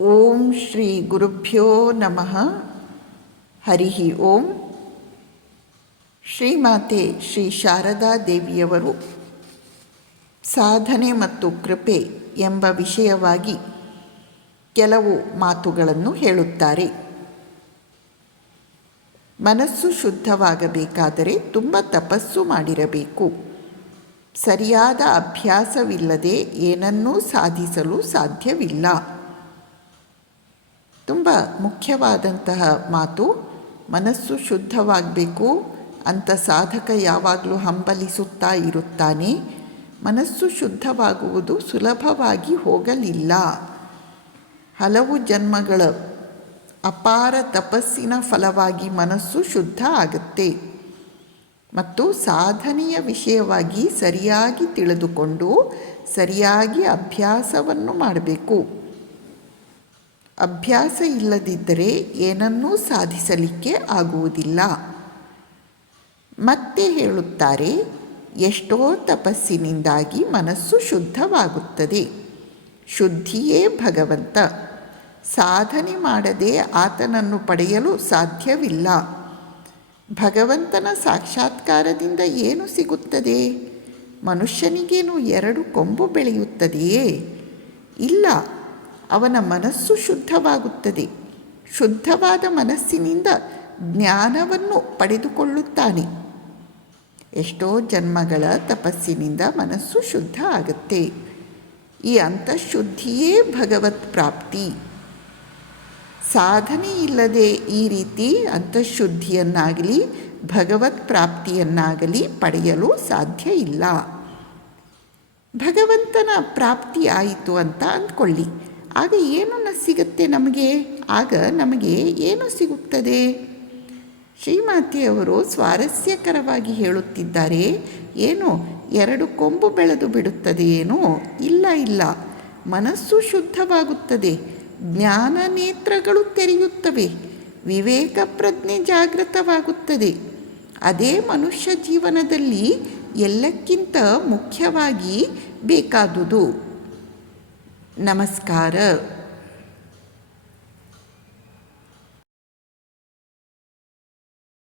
ಓಂ ಶ್ರೀ ಗುರುಭ್ಯೋ ನಮಃ. ಹರಿ ಓಂ. ಶ್ರೀಮಾತೆ ಶ್ರೀ ಶಾರದಾ ದೇವಿಯವರು ಸಾಧನೆ ಮತ್ತು ಕೃಪೆ ಎಂಬ ವಿಷಯವಾಗಿ ಕೆಲವು ಮಾತುಗಳನ್ನು ಹೇಳುತ್ತಾರೆ. ಮನಸ್ಸು ಶುದ್ಧವಾಗಬೇಕಾದರೆ ತುಂಬ ತಪಸ್ಸು ಮಾಡಿರಬೇಕು. ಸರಿಯಾದ ಅಭ್ಯಾಸವಿಲ್ಲದೆ ಏನನ್ನೂ ಸಾಧಿಸಲು ಸಾಧ್ಯವಿಲ್ಲ. ತುಂಬ ಮುಖ್ಯವಾದಂತಹ ಮಾತು. ಮನಸ್ಸು ಶುದ್ಧವಾಗಬೇಕು ಅಂತ ಸಾಧಕ ಯಾವಾಗಲೂ ಹಂಬಲಿಸುತ್ತಾ ಇರುತ್ತಾನೆ. ಮನಸ್ಸು ಶುದ್ಧವಾಗುವುದು ಸುಲಭವಾಗಿ ಹೋಗಲಿಲ್ಲ. ಹಲವು ಜನ್ಮಗಳ ಅಪಾರ ತಪಸ್ಸಿನ ಫಲವಾಗಿ ಮನಸ್ಸು ಶುದ್ಧ ಆಗುತ್ತೆ. ಮತ್ತು ಸಾಧನೆಯ ವಿಷಯವಾಗಿ ಸರಿಯಾಗಿ ತಿಳಿದುಕೊಂಡು ಸರಿಯಾಗಿ ಅಭ್ಯಾಸವನ್ನು ಮಾಡಬೇಕು. ಅಭ್ಯಾಸ ಇಲ್ಲದಿದ್ದರೆ ಏನನ್ನೂ ಸಾಧಿಸಲಿಕ್ಕೆ ಆಗುವುದಿಲ್ಲ. ಮತ್ತೆ ಹೇಳುತ್ತಾರೆ, ಎಷ್ಟೋ ತಪಸ್ಸಿನಿಂದಾಗಿ ಮನಸ್ಸು ಶುದ್ಧವಾಗುತ್ತದೆ. ಶುದ್ಧಿಯೇ ಭಗವಂತ. ಸಾಧನೆ ಮಾಡದೆ ಆತನನ್ನು ಪಡೆಯಲು ಸಾಧ್ಯವಿಲ್ಲ. ಭಗವಂತನ ಸಾಕ್ಷಾತ್ಕಾರದಿಂದ ಏನು ಸಿಗುತ್ತದೆ? ಮನುಷ್ಯನಿಗೇನು 2 ಕೊಂಬು ಬೆಳೆಯುತ್ತದೆಯೇ? ಇಲ್ಲ. ಅವನ ಮನಸ್ಸು ಶುದ್ಧವಾಗುತ್ತದೆ. ಶುದ್ಧವಾದ ಮನಸ್ಸಿನಿಂದ ಜ್ಞಾನವನ್ನು ಪಡೆದುಕೊಳ್ಳುತ್ತಾನೆ. ಎಷ್ಟೋ ಜನ್ಮಗಳ ತಪಸ್ಸಿನಿಂದ ಮನಸ್ಸು ಶುದ್ಧ ಆಗುತ್ತೆ. ಈ ಅಂತಃಶುದ್ಧಿಯೇ ಭಗವತ್ ಪ್ರಾಪ್ತಿ. ಸಾಧನೆ ಇಲ್ಲದೆ ಈ ರೀತಿ ಅಂತಃಶುದ್ಧಿಯನ್ನಾಗಲಿ ಭಗವತ್ ಪ್ರಾಪ್ತಿಯನ್ನಾಗಲಿ ಪಡೆಯಲು ಸಾಧ್ಯ ಇಲ್ಲ. ಭಗವಂತನ ಪ್ರಾಪ್ತಿ ಆಯಿತು ಅಂತ ಅಂದ್ಕೊಳ್ಳಿ. ಆಗ ಏನು ಸಿಗುತ್ತೆ ನಮಗೆ? ಆಗ ನಮಗೆ ಏನು ಸಿಗುತ್ತದೆ? ಶ್ರೀಮಾತೆಯವರು ಸ್ವಾರಸ್ಯಕರವಾಗಿ ಹೇಳುತ್ತಿದ್ದಾರೆ. ಏನು 2 ಕೊಂಬು ಬೆಳೆದು ಬಿಡುತ್ತದೆ ಏನೋ? ಇಲ್ಲ ಇಲ್ಲ. ಮನಸ್ಸು ಶುದ್ಧವಾಗುತ್ತದೆ. ಜ್ಞಾನ ನೇತ್ರಗಳು ತೆರೆಯುತ್ತವೆ. ವಿವೇಕ ಪ್ರಜ್ಞೆ ಜಾಗೃತವಾಗುತ್ತದೆ. ಅದೇ ಮನುಷ್ಯ ಜೀವನದಲ್ಲಿ ಎಲ್ಲಕ್ಕಿಂತ ಮುಖ್ಯವಾಗಿ ಬೇಕಾದುದು. ನಮಸ್ಕಾರ.